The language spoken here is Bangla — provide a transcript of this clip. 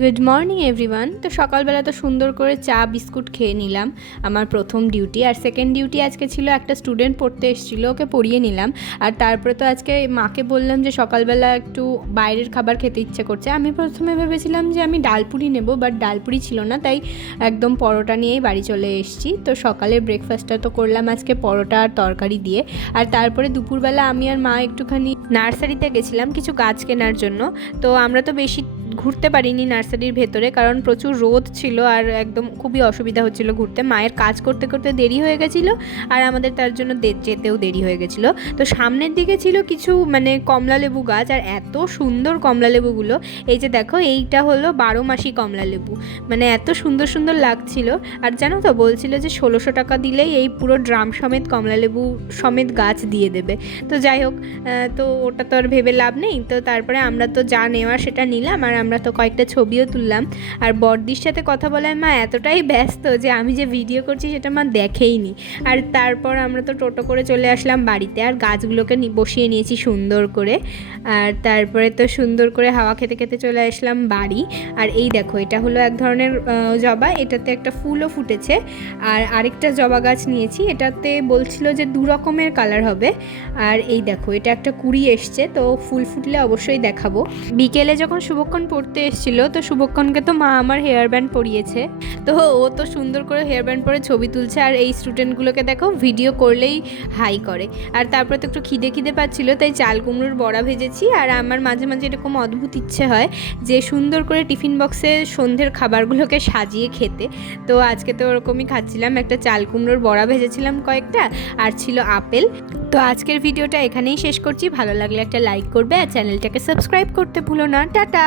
Good morning everyone. তো সকালবেলা তো সুন্দর করে চা বিস্কুট খেয়ে নিলাম, আমার প্রথম ডিউটি। আর সেকেন্ড ডিউটি আজকে ছিল একটা স্টুডেন্ট পড়তে এসেছিলো, ওকে পড়িয়ে নিলাম। আর তারপরে তো আজকে মাকে বললাম যে সকালবেলা একটু বাইরের খাবার খেতে ইচ্ছে করছে। আমি প্রথমে ভেবেছিলাম যে আমি ডালপুরি নেব, বাট ডালপুরি ছিল না, তাই একদম পরোটা নিয়েই বাড়ি চলে এসেছি। তো সকালের ব্রেকফাস্টটা তো করলাম আজকে পরোটা আর তরকারি দিয়ে। আর তারপরে দুপুরবেলা আমি আর মা একটুখানি নার্সারিতে গেছিলাম কিছু গাছ কেনার জন্য। তো আমরা তো বেশি ঘুরতে পারিনি নার্সারির ভেতরে, কারণ প্রচুর রোদ ছিল আর একদম খুবই অসুবিধা হচ্ছিল ঘুরতে। মায়ের কাজ করতে করতে দেরি হয়ে গেছিলো আর আমাদের তার জন্য যেতেও দেরি হয়ে গেছিলো। তো সামনের দিকে ছিল কিছু কমলা লেবু গাছ, আর এত সুন্দর কমলা লেবুগুলো। এই যে দেখো, এইটা হলো 12 মাসি কমলা লেবু, এত সুন্দর সুন্দর লাগছিল। আর জানো তো, বলছিল যে 1600 টাকা দিলেই এই পুরো ড্রাম সমেত কমলা লেবু সমেত গাছ দিয়ে দেবে। তো যাই হোক, তো ওটা তো আর ভেবে লাভ নেই। তো তারপরে আমরা তো যা নেওয়ার সেটা নিলাম, আর আমরা তো কয়েকটা ছবিও তুললাম। আর বড়দির সাথে কথা বলায় মা এতটাই ব্যস্ত যে আমি যে ভিডিও করছি সেটা মা দেখেইনি। আর তারপর আমরা তো টোটো করে চলে আসলাম বাড়িতে, আর গাছগুলোকে বসিয়ে নিয়েছি সুন্দর করে। আর তারপরে তো সুন্দর করে হাওয়া খেতে খেতে চলে আসলাম বাড়ি। আর এই দেখো, এটা হলো এক ধরনের জবা, এটাতে একটা ফুলও ফুটেছে। আর আরেকটা জবা গাছ নিয়েছি, এটাতে বলছিল যে 2 রকমের কালার হবে। আর এই দেখো, এটা একটা কুড়ি এসছে, তো ফুল ফুটলে অবশ্যই দেখাবো। বিকেলে যখন শুভক্ষণ পড়তে এসেছিলো, তো শুভক্ষণকে তো মা আমার হেয়ার ব্যান্ড পরিয়েছে। তো ও তো সুন্দর করে হেয়ার ব্যান্ড পরে ছবি তুলছে। আর এই স্টুডেন্টগুলোকে দেখো, ভিডিও করলেই হাই করে। আর তারপরে তো একটু খিদে পাচ্ছিলো, তাই চাল কুমড়োর বড়া ভেজেছি। আর আমার মাঝে মাঝে এরকম অদ্ভুত ইচ্ছে হয় যে সুন্দর করে টিফিন বক্সে সন্ধ্যের খাবারগুলোকে সাজিয়ে খেতে। তো আজকে তো ওরকমই খাচ্ছিলাম, একটা চাল কুমড়োর বড়া ভেজেছিলাম কয়েকটা, আর ছিল আপেল। তো আজকের ভিডিওটা এখানেই শেষ করছি। ভালো লাগলে একটা লাইক করবে আর চ্যানেলটাকে সাবস্ক্রাইব করতে ভুলো না। টাটা।